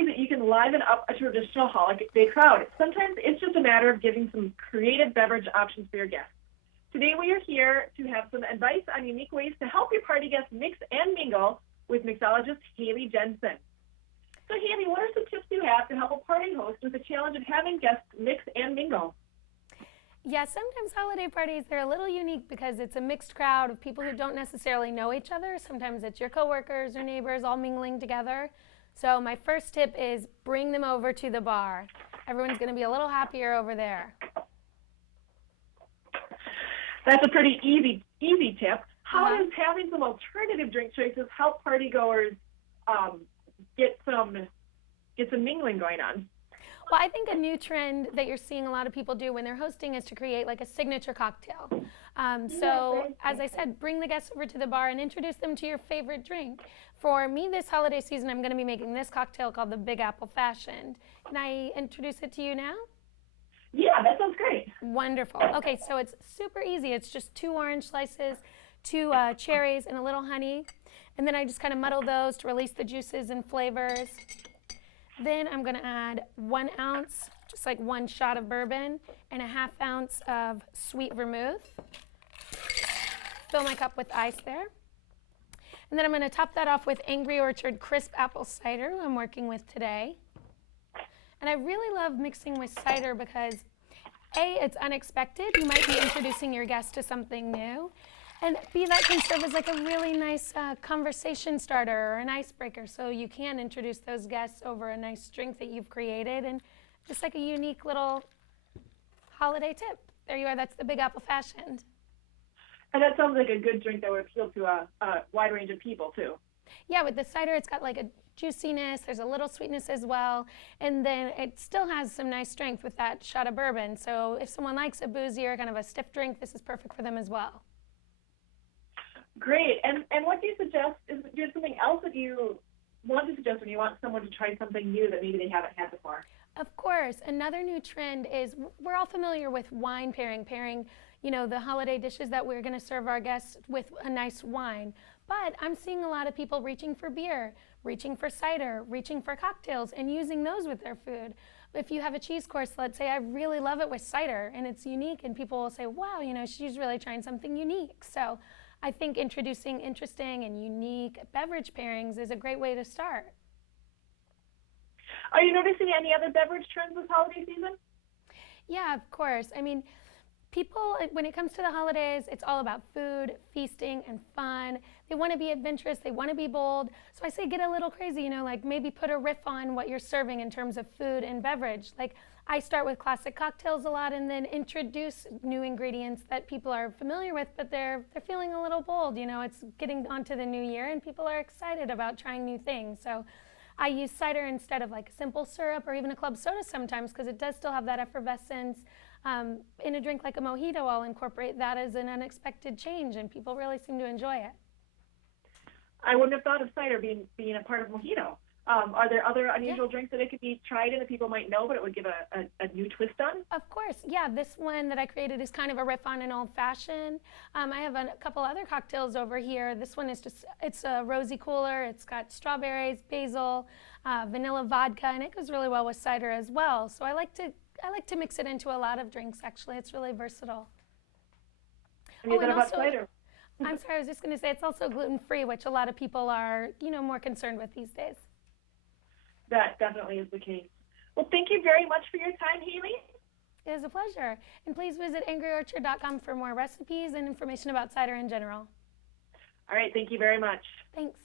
ways that you can liven up a traditional holiday crowd. Sometimes it's just a matter of giving some creative beverage options for your guests. Today we are here to have some advice on unique ways to help your party guests mix and mingle with mixologist Haley Jensen. So Haley, what are some tips you have to help a party host with the challenge of having guests mix and mingle? Yeah, sometimes holiday parties, they're a little unique because it's a mixed crowd of people who don't necessarily know each other. Sometimes it's your coworkers or neighbors all mingling together. So my first tip is bring them over to the bar. Everyone's going to be a little happier over there. That's a pretty easy tip. How Uh-huh. does having some alternative drink choices help partygoers get some mingling going on? Well, I think a new trend that you're seeing a lot of people do when they're hosting is to create like a signature cocktail. So, as I said, bring the guests over to the bar and introduce them to your favorite drink. For me, this holiday season, I'm going to be making this cocktail called the Big Apple Fashioned. Can I introduce it to you now? Yeah, that sounds great. Wonderful. Okay, so it's super easy. It's just 2 orange slices, 2 cherries, and a little honey. And then I just kind of muddle those to release the juices and flavors. Then I'm going to add 1 ounce, just like 1 shot of bourbon, and a 1/2 ounce of sweet vermouth. Fill my cup with ice there. And then I'm going to top that off with Angry Orchard crisp apple cider I'm working with today. And I really love mixing with cider because A, it's unexpected. You might be introducing your guest to something new. And B, that can serve as like a really nice conversation starter or an icebreaker. So you can introduce those guests over a nice drink that you've created and just like a unique little holiday tip. There you are. That's the Big Apple Fashioned. And that sounds like a good drink that would appeal to a wide range of people too. Yeah, with the cider, it's got like a juiciness. There's a little sweetness as well. And then it still has some nice strength with that shot of bourbon. So if someone likes a boozier, kind of a stiff drink, this is perfect for them as well. Great. And what do you suggest? Do you have something else that you want to suggest when you want someone to try something new that maybe they haven't had before? Of course. Another new trend is we're all familiar with wine pairing, the holiday dishes that we're going to serve our guests with a nice wine. But I'm seeing a lot of people reaching for beer, reaching for cider, reaching for cocktails, and using those with their food. If you have a cheese course, let's say I really love it with cider, and it's unique, and people will say, wow, she's really trying something unique. So I think introducing interesting and unique beverage pairings is a great way to start. Are you noticing any other beverage trends this holiday season? Yeah, of course. People, when it comes to the holidays, it's all about food, feasting, and fun. They want to be adventurous. They want to be bold. So I say get a little crazy, like maybe put a riff on what you're serving in terms of food and beverage. Like I start with classic cocktails a lot and then introduce new ingredients that people are familiar with, but they're feeling a little bold. It's getting onto the new year and people are excited about trying new things. So I use cider instead of like a simple syrup or even a club soda sometimes because it does still have that effervescence. In a drink like a mojito, I'll incorporate that as an unexpected change, and people really seem to enjoy it. I wouldn't have thought of cider being a part of mojito. Are there other unusual drinks that it could be tried in that people might know, but it would give a new twist on? Of course, yeah. This one that I created is kind of a riff on an old fashioned. I have a couple other cocktails over here. This one is it's a rosy cooler. It's got strawberries, basil, vanilla vodka, and it goes really well with cider as well. So I like to mix it into a lot of drinks, actually. It's really versatile. And you said about cider. I'm sorry, I was just going to say it's also gluten-free, which a lot of people are, more concerned with these days. That definitely is the case. Well, thank you very much for your time, Haley. It is a pleasure. And please visit angryorchard.com for more recipes and information about cider in general. All right, thank you very much. Thanks.